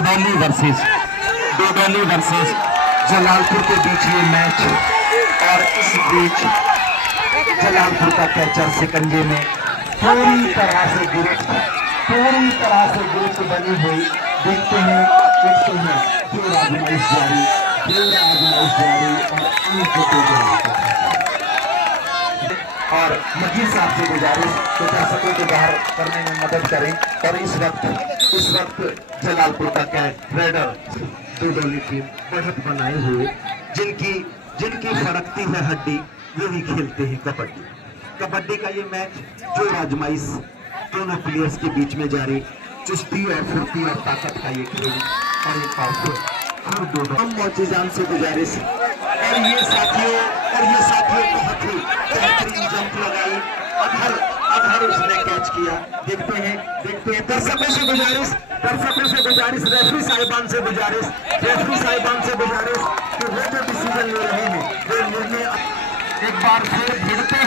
डोडोली versus Jalalpur के बीच ये match, और इस बीच जलालपुर का कैचर शिकंजे में पूरी तरह से गिरफ्त बनी हुई। देखते हैं फिर आजमाइश जारी और मजीद साहब से गुजारिश तो दर्शकों को बाहर करने में मदद करें। और इस वक्त जलालपुर का रेडर डोडोली टीम बढ़त बनाए हुए, जिनकी फड़कती है हड्डी वो ही खेलते हैं कबड्डी का ये मैच जो आजमाइश दोनों प्लेयर्स के बीच में जारी, चुस्ती और फुर्ती और ताकत का ये खेल। और एक बार हम मोचीजान से गुजारिश, और ये साथियों बहुत ही बेहतरीन जंप लगाई, अधर उसने कैच किया। देखते हैं दर्शकों से गुजारिश, रेफरी साहिबान से गुजारिश कि वो जो डिसीजन ले रहे हैं वो निर्णय। एक बार फिर भिड़ते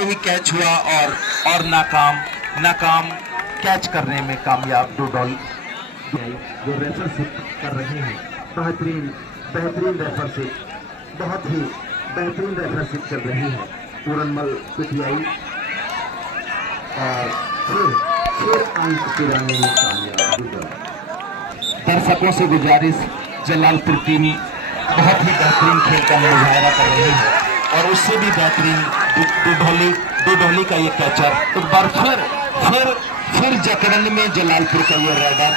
ही कैच हुआ और नाकाम कैच करने में कामयाब डोडोली जो रेफरशिप कर रहे हैं। बेहतरीन रेफरशिप, बहुत ही बेहतरीन रेफरशिप चल रही है। पूरनमल पिटियाई और फिर अंक पिराने में कामयाब। दर्शकों से गुजारिश, जलालपुर टीम बहुत ही बेहतरीन खेल का मुजाहरा कर रही है, और उससे भी बेहतरीन डोडोली का ये कैचर। एक बार फिर जकड़न में जलालपुर का ये रेडर,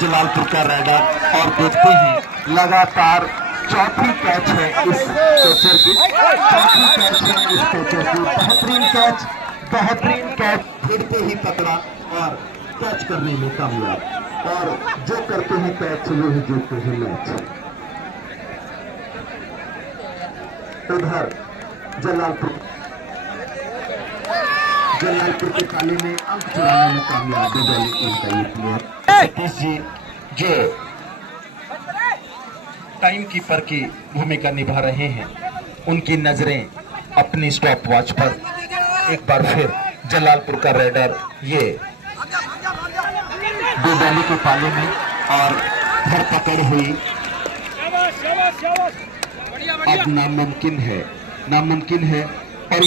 जलालपुर का रेडर। और देखते हैं लगातार चौथी कैच है इस कैचर की, बेहतरीन कैच फिरते ही पकड़ा और कैच करने में कामयाब। और जो करते हैं कैच वो ही जीतते हैं मैच। उधर जलालपुर के पाले में अंक चुराने में कामयाब डोडोली टीम का ये प्लेयर सतीश जी, जो टाइम कीपर की भूमिका निभा रहे हैं, उनकी नजरें अपनी स्टॉप वॉच पर। एक बार फिर जलालपुर का रेडर ये डोडोली के पाले में, और धरपकड़ हुई अब नामुमकिन है। और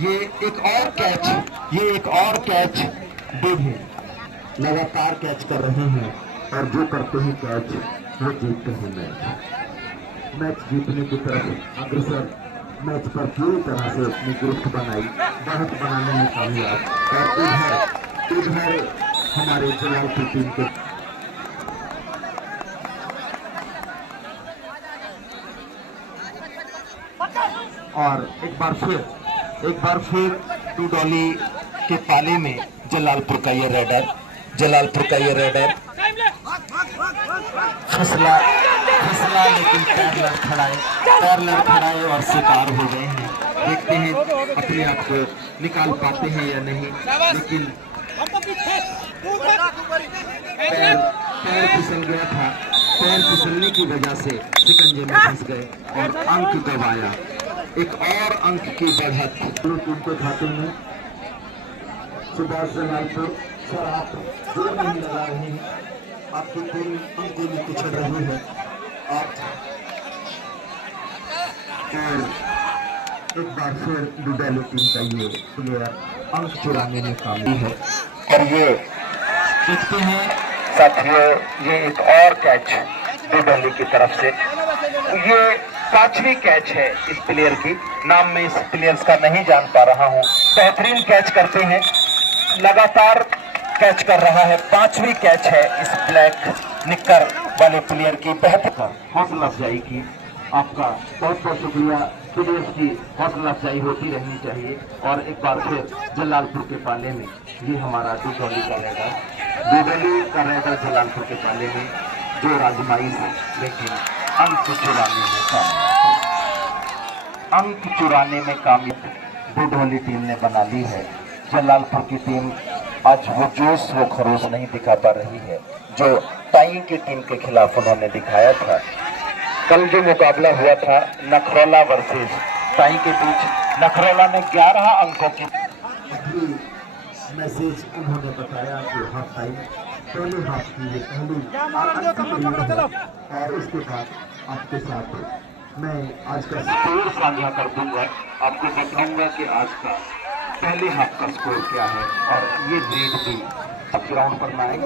ये एक और कैच डूबे, लगातार कैच कर रहे हैं, और जो करते हैं कैच वो जीतते हैं मैच जीतने की तरफ अग्रसर। मैच पर पूरी तरह से अपनी गिरफ्त बनाई, बढ़त बनाने में कामयाब। और इधर हमारे जलालपुर टीम के और एक बार फिर डोडोली के पाले में जलालपुर का ये रेडर फिसला, लेकिन पैर लड़खड़ाए और शिकार हो गए हैं। देखते हैं अपने आप को निकाल पाते हैं या नहीं, लेकिन पैर फिसल गया था। पैर फिसलने की वजह से शिकंजे में फंस गए और अंक गंवाया। एक और अंक की बढ़त टीम के खाते में। सुभाष जलालपुर सर, आप जोर नहीं लगा रहे हैं, आपकी टीम अंकों में पिछड़ रही है। आप एक बार फिर डोडोली टीम का ये प्लेयर अंक चुराने में कामयाब है। और ये देखते हैं साथियों, ये एक और कैच डोडोली की तरफ से। ये 5वीं कैच है इस प्लेयर की, नाम मैं इस प्लेयर्स का नहीं जान पा रहा हूँ। बेहतरीन कैच करते हैं, लगातार कैच कर रहा है। 5वीं कैच है इस ब्लैक निक्कर वाले प्लेयर की। बेहतर हौसला अफजाई की, आपका बहुत बहुत शुक्रिया। प्लेयर्स की हौसला अफजाई होती रहनी चाहिए। और एक बार फिर जलालपुर के पाले में ये हमारा डोडोली का रेडर जलालपुर के पाले में जो आजमाइश, लेकिन अंक चुराने में कामयाब डोडोली टीम ने बना ली है। जलालपुर की टीम आज वो जोश वो खरोश नहीं दिखा पा रही है जो टाई की टीम के खिलाफ उन्होंने दिखाया था। कल जो मुकाबला हुआ था नखरोला वर्सेस टाई के बीच, नखरोला ने 11 अंकों की मैसेज उन्होंने बताया कि हाफ टाइम पहले हाफ की ये पहली और उसके बाद आपके साथ मैं आज का स्कोर साझा कर दूंगा। आपको बताऊंगा कि आज का पहले हाफ का स्कोर क्या है और ये रेड भी आप ग्राउंड पर ना आए।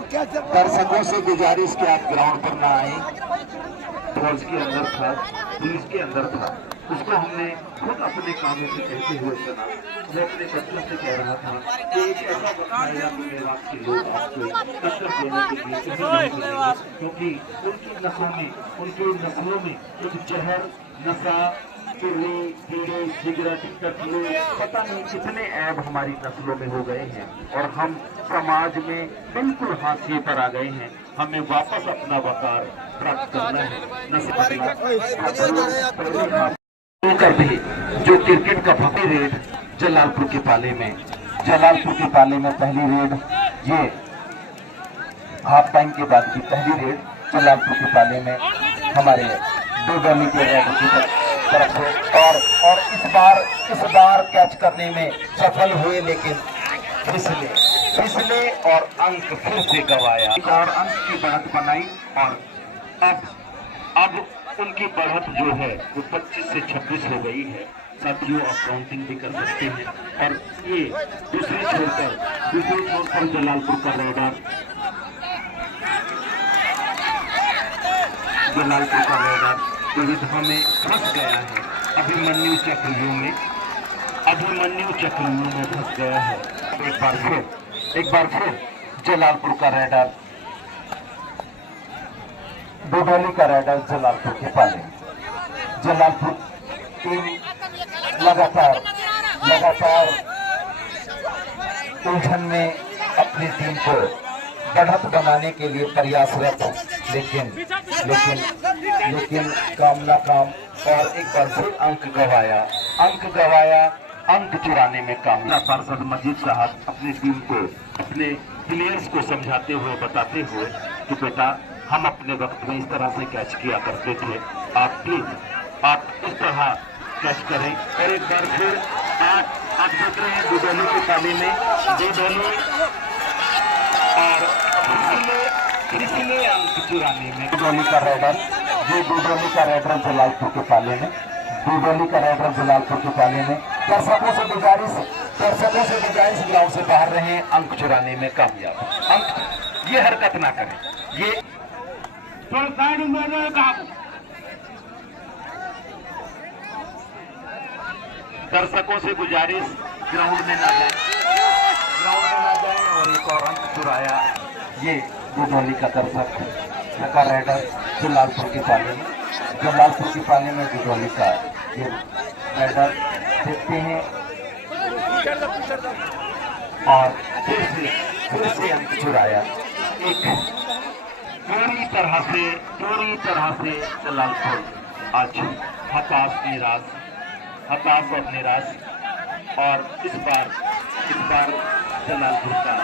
दर्शकों से गुजारिश कि आप ग्राउंड पर ना आए। फौज के अंदर था, पुलिस के अंदर था, उसको हमने खुद अपने कामों से कहते हुए सुना। मैं अपने बच्चों से कह रहा था कि एक ऐसा वक्त आएगा कि मेरे रात के लोग आपको टक्कर देने के लिए कहीं नहीं मिलेंगे, क्योंकि उनकी नसों में, उनकी नस्लों में कुछ जहर, नशा, चोरी, बीड़ी, सिगरेट, कत्ल, पता नहीं कितने ऐब हमारी नस्लों में हो गए हैं और हम समाज में बिल्कुल हाशिए पर आ गए हैं। हमें वापस अपना वकार प्राप्त करना है। कर भी जो क्रिकेट का भव्य रेड जलालपुर के पाले में, जलालपुर के पाले में पहली रेड, ये हाफ टाइम के बाद की पहली रेड जलालपुर के पाले में हमारे दो गली के रेड की तरफ से और इस बार कैच करने में सफल हुए, लेकिन फिसले और अंक फिर से गवाया और अंक की बढ़त बनाई और अब उनकी बढ़त जो है वो 25 से 26 हो गई है। साथियों, आप काउंटिंग भी कर सकते हैं। और ये दूसरे छोर पर जलालपुर का रेडर विविधा में फंस गया है। अभिमन्यु चक्रव्यूह में फंस गया है। एक बार फिर जलालपुर का रेडर, डोडोली का रेडर जलालपुर के पाले। जलालपुर टीम लगातार उलझन में अपनी टीम को बढ़त बनाने के लिए प्रयासरत, लेकिन काम नाकाम और एक बार फिर अंक चुराने में कामयाब। पार्षद मजीद साहब अपनी टीम को, अपने प्लेयर्स को समझाते हुए, बताते हुए कि बेटा, हम अपने वक्त में इस तरह से कैच किया करते थे, आप प्लीज आप इस तरह कैच करें। और एक बार फिर आप देख रहे हैं डोडोली के पाले में और इसलिए अंक चुराने में डोडोली का रेडर जलालपुर के पाले में, जलालपुर के पाले में दर्शकों से गुजारिश ग्राउंड से बाहर रहे, अंक चुराने में कामयाब। ये हरकत ना करें, ये दर्शकों से गुजारिश ग्राउंड में ना जाए और एक और अंक चुराया ये डोडोली का दर्शक का रेडर जलालपुर के पाले में डोडोली का ये रेडर देखते हैं और फिर से अंक चुराया। एक पूरी तरह से जलालपुर आज हताश और निराश और इस बार जलालपुर का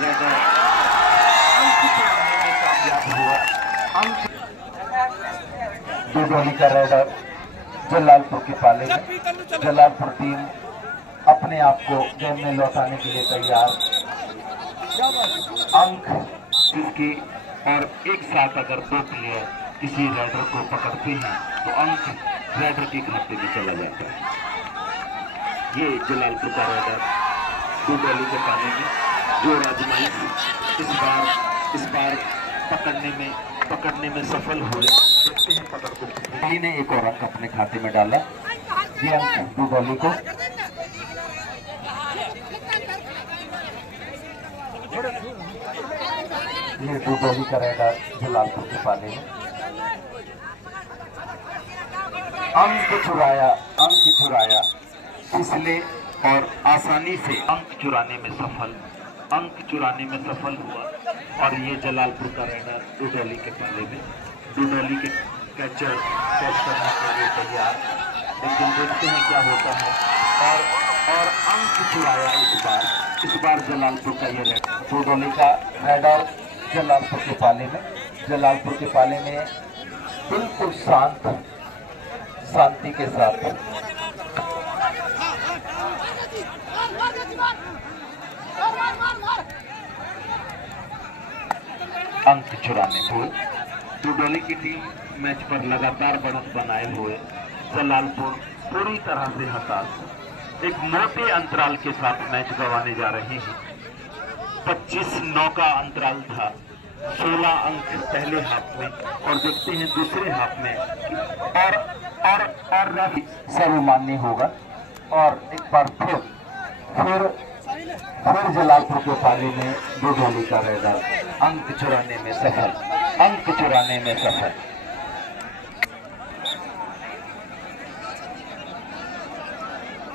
रेडर कामयाब हुआ। डोडोली का रेडर जलालपुर के पाले में, जलालपुर टीम अपने आप को गेम में लौटाने के लिए तैयार। अंक जिसकी और एक साथ अगर दो प्लेयर किसी रेडर को पकड़ते हैं तो अंक रेडर के खाते में चला जाता है। ये जलालपुर का रेडर डोडोली के पाले में जो आजमाइश इस बार पकड़ने में सफल हुए। देखते हैं पकड़ को ने एक और अंक अपने खाते में डाला। ये अंक डोडोली को ये डोडोली का रेडर जलालपुर के पाले में अंक चुराया फिसले और आसानी से अंक चुराने में सफल हुआ। और ये जलालपुर का रेडर डोडोली के पाले में, डोडोली के कैचर कैच करने के लिए तैयार, लेकिन देखते हैं क्या होता है। और अंक चुराया इस बार जलालपुर का ये रेडर, डोडोली का रेडर जलालपुर के पाले में बिल्कुल शांति के साथ अंक चुराने हुए। डुडोली की टीम मैच पर लगातार बढ़त बनाए हुए। जलालपुर पूरी तरह से हताश, एक मोटे अंतराल के साथ मैच गंवाने जा रहे हैं। 25-9 का अंतराल था। 16 अंक पहले हाफ में, और देखते हैं दूसरे हाफ में और रवि सर्वमान्य होगा। और एक बार फिर जलालपुर के पाले में डुडोली का रेडर अंक चुराने में सफल, अंक चुराने में सफल।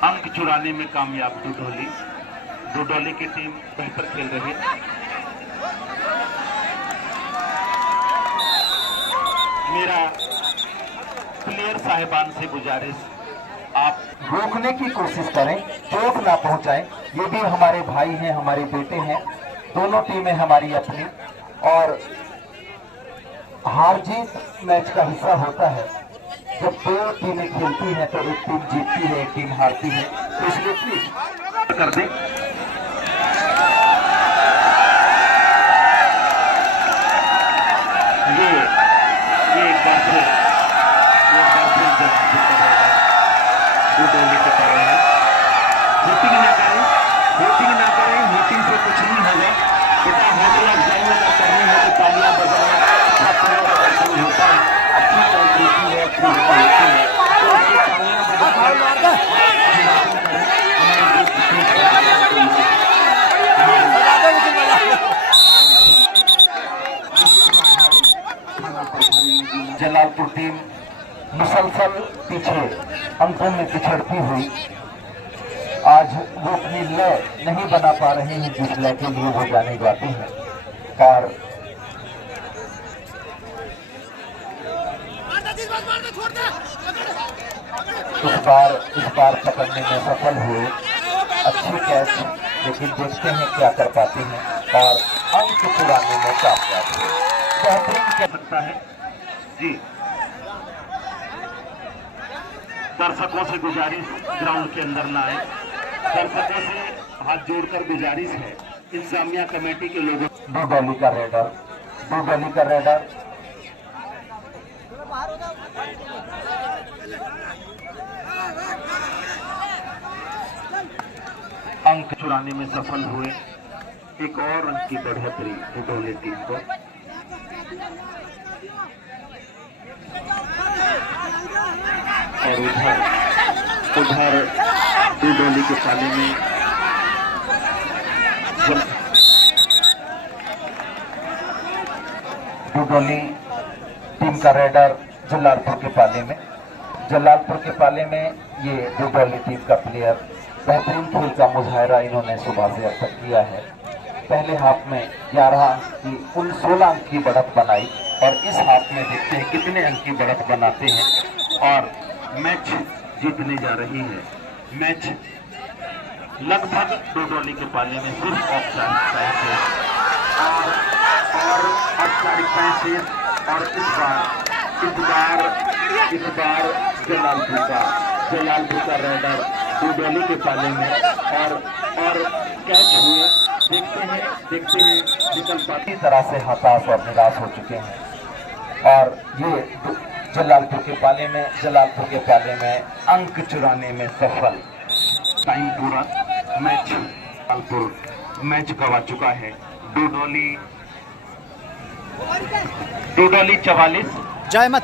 अंक चुराने में कामयाब डुडोली की टीम बेहतर खेल रही। मेरा प्लेयर साहिबान से गुजारिश, आप रोकने की कोशिश करें, चोट ना पहुंचाएं। ये भी हमारे भाई हैं, हमारे बेटे हैं। दोनों टीमें हमारी अपनी, और हार जीत मैच का हिस्सा होता है। जब दो टीमें खेलती हैं तो एक टीम जीतती है, एक टीम हारती है। तो इसलिए प्लीज कर दें। ये एक बार फिर डुडोली के पाले में वोटिंग ना करें, वोटिंग से कुछ नहीं होगा। बेटा हौसला अफजाई अगर करनी है तो तालियां बजाएं, अच्छा होता है, अच्छी संस्कृति है, अच्छी होती है, तो उसकी तालियां जलालपुर टीम मुसलसल पीछे अंकों में पिछड़ती हुई आज वो अपनी लय नहीं बना पा रहे हैं जिस लय के लिए वो जाने जाते हैं। और इस बार पकड़ने में सफल हुए, अच्छी कैच, लेकिन देखते हैं क्या कर पाते हैं, और अंक चुराने में कामयाब हुए। बेहतरीन कह सकता है जी। दर्शकों से गुजारिश, ग्राउंड के अंदर ना आए। दर्शकों से हाथ जोड़कर गुजारिश है, इंतजामिया कमेटी के लोगों। डुडोली का रेडर अंक चुराने में सफल हुए। एक और अंक की बढ़ोतरी डुडोली टीम को। और उधर डुडोली के पाले में डुडोली टीम का रेडर जलालपुर के पाले में ये डुडोली टीम का प्लेयर बेहतरीन खेल का मुजाहरा इन्होंने सुबह से अब तक किया है। पहले हाफ में 11 अंक की कुल 16 अंक की बढ़त बनाई, और इस हाफ में देखते हैं कितने अंक की बढ़त बनाते हैं और मैच जीतने जा रही है। मैच लगभग डुडोली के पाले में सिर्फ औपचारिक पैसे, और इस बार जलालपुर का रेडर डुडोली के पाले में, और कैच हुए। देखते हैं निकल पाती तरह से हताश और निराश हो चुके हैं। और ये जलालपुर के पाले में अंक चुराने में सफल। टाइम पूरा, मैच गवा चुका है। डुडोली 44, जय मत।